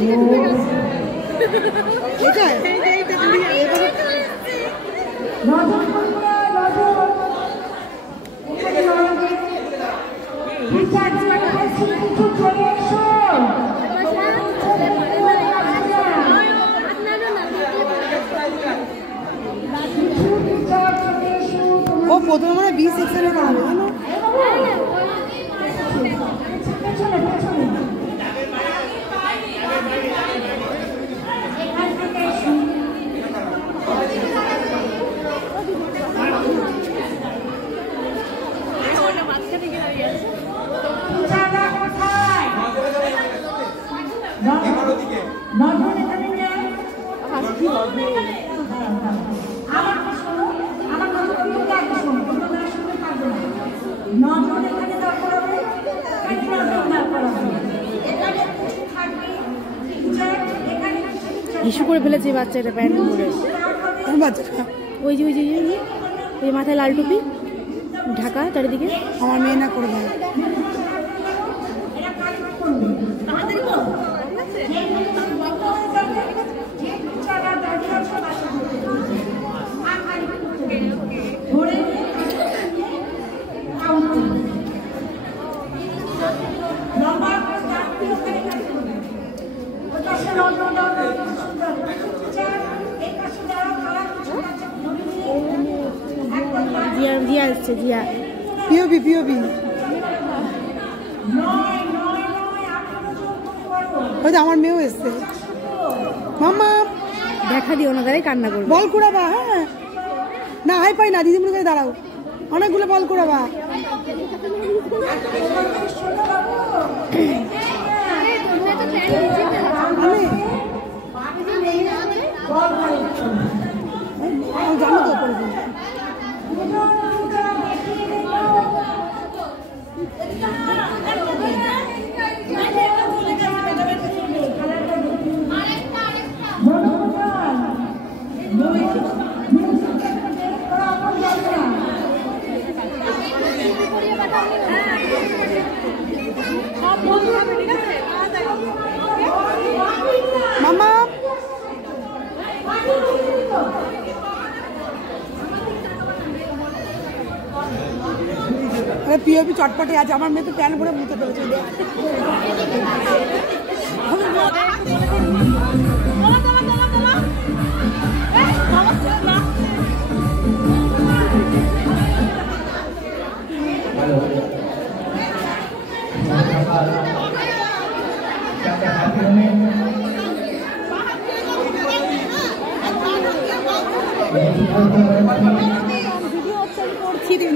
ও প্রথমে মানে বি সেকশনে করাবে জানো ইস্যু করে ফেলেছে বাচ্চাটা প্যান্ট পরে বাচ্চাটা ওই যে ওই যে ওই মাথায় লাল টুপি ঢাকা চারিদিকে আমার মেয়ে না করে দেয় জিয়া আসছে জিয়া পিওবি পিওবি ওই আমার মেয়েও এসছে মাম্মা দেখা দিও না দাঁড়াই কান্না করবে বল কুড়াবা হ্যাঁ না হাই পাই না দিদিমণির কাছে দাঁড়াও অনেকগুলো বল কুড়াবা জানো তো মামা পিওপি চটপটে আছে আমার মেয়ে তো প্যান করে মুতে ফেলেছে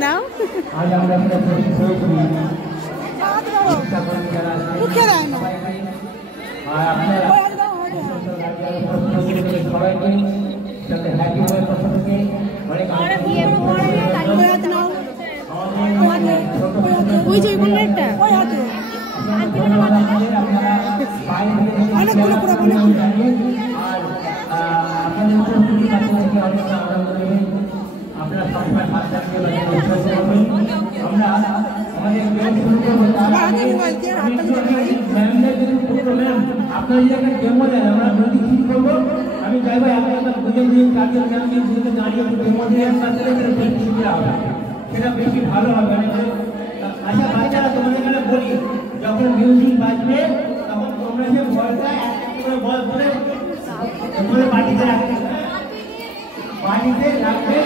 নাও ওই যে একটা অনেকগুলো পুরো আপনারা সবাই হাত রাখবেন আমরা আপনারা যদি ডেমো দেন আমরা নদী ঠিক করবো আমি চাইবো একটা দুজন দিন চারজন ম্যাম দিয়ে দাঁড়িয়ে ডেমো দিয়ে সেটা বেশি ভালো হবে আচ্ছা বাচ্চারা তোমাদের এখানে বলি যখন মিউজিক বাজবে তখন তোমরা যে বলটা করে বল বলে বাড়িতে রাখবে বাড়িতে রাখবে